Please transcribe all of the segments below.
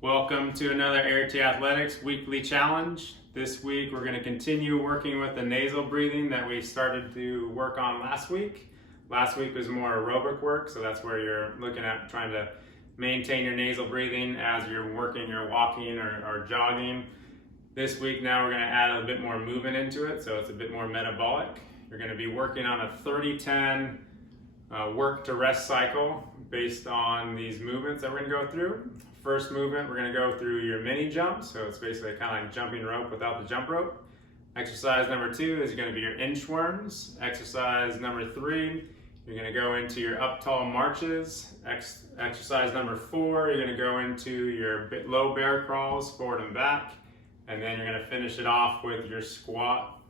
Welcome to another Arete Athletics weekly challenge. This week we're going to continue working with the nasal breathing that we started to work on last week. Last week was more aerobic work, so that's where you're looking at trying to maintain your nasal breathing as you're working, you're walking or jogging. This week now we're going to add a bit more movement into it, so it's a bit more metabolic. You're going to be working on a 30-10 work to rest cycle based on these movements that we're going to go through. First movement, we're going to go through your mini jump, so it's basically kind of like jumping rope without the jump rope. Exercise number 2 is going to be your inchworms. Exercise number 3, you're going to go into your up tall marches. Exercise number 4, you're going to go into your low bear crawls forward and back, and then you're going to finish it off with your squat,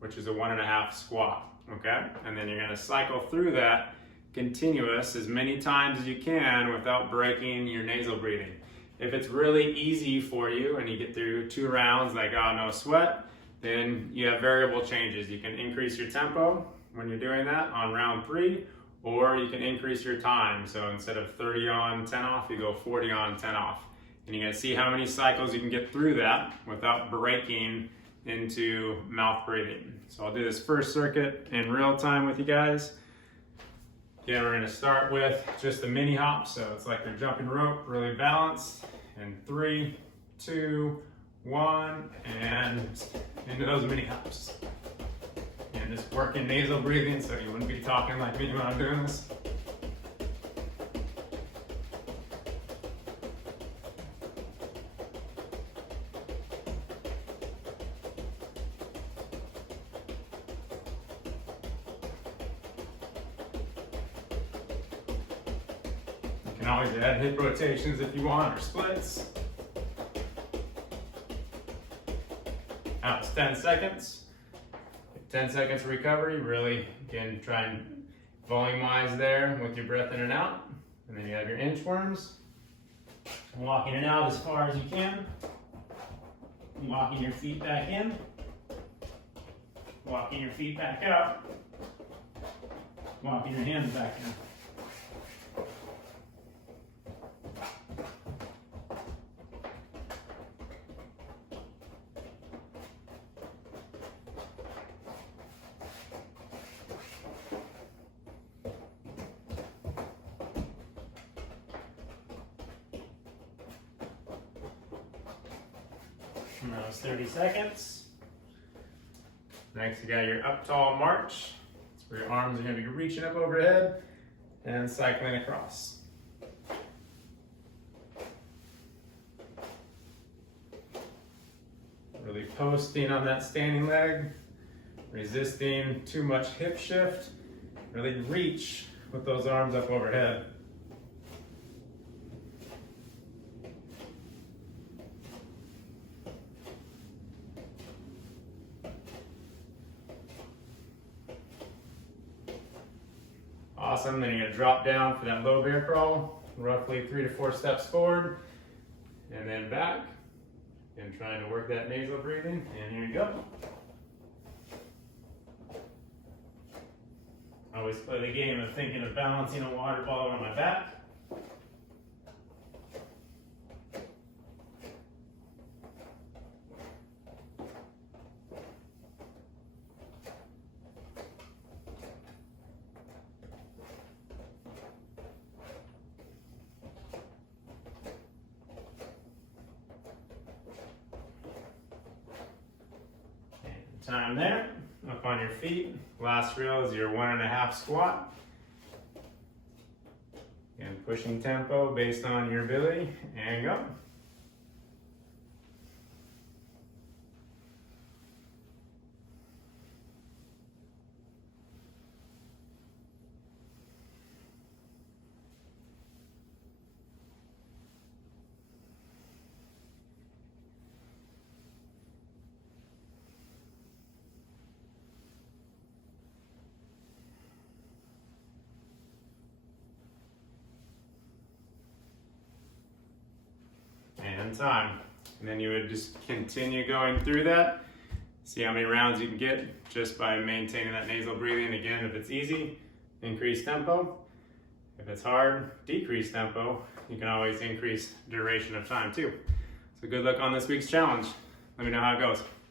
which is a 1.5 squat. Okay, and then you're going to cycle through that continuous as many times as you can without breaking your nasal breathing. If it's really easy for you and you get through 2 rounds like no sweat, then you have variable changes. You can increase your tempo when you're doing that on round 3, or you can increase your time. So instead of 30 on, 10 off, you go 40 on, 10 off. And you're going to see how many cycles you can get through that without breaking into mouth breathing. So I'll do this first circuit in real time with you guys. Again, we're going to start with just the mini hop, so it's like you're jumping rope, really balanced. And 3, 2, 1, and into those mini hops. And just working nasal breathing, so you wouldn't be talking like me when I'm doing this. You can always add hip rotations if you want, or splits. Now it's 10 seconds. 10 seconds recovery. Really, again, try and volumize there with your breath in and out. And then you have your inchworms. Walking it out as far as you can. Walking your feet back in. Walking your feet back out. Walking your hands back in. And that was 30 seconds. Next, you got your up tall march. That's where your arms are going to be reaching up overhead and cycling across. Really posting on that standing leg, resisting too much hip shift. Really reach with those arms up overhead. Awesome, then you're going to drop down for that low bear crawl, roughly 3 to 4 steps forward, and then back, and trying to work that nasal breathing, and here you go. I always play the game of thinking of balancing a water bottle on my back. Time there, up on your feet. Last reel is your 1.5 squat. And pushing tempo based on your ability, and go. Time. And then you would just continue going through that. See how many rounds you can get just by maintaining that nasal breathing. Again, if it's easy, increase tempo. If it's hard, decrease tempo. You can always increase duration of time too. So good luck on this week's challenge. Let me know how it goes.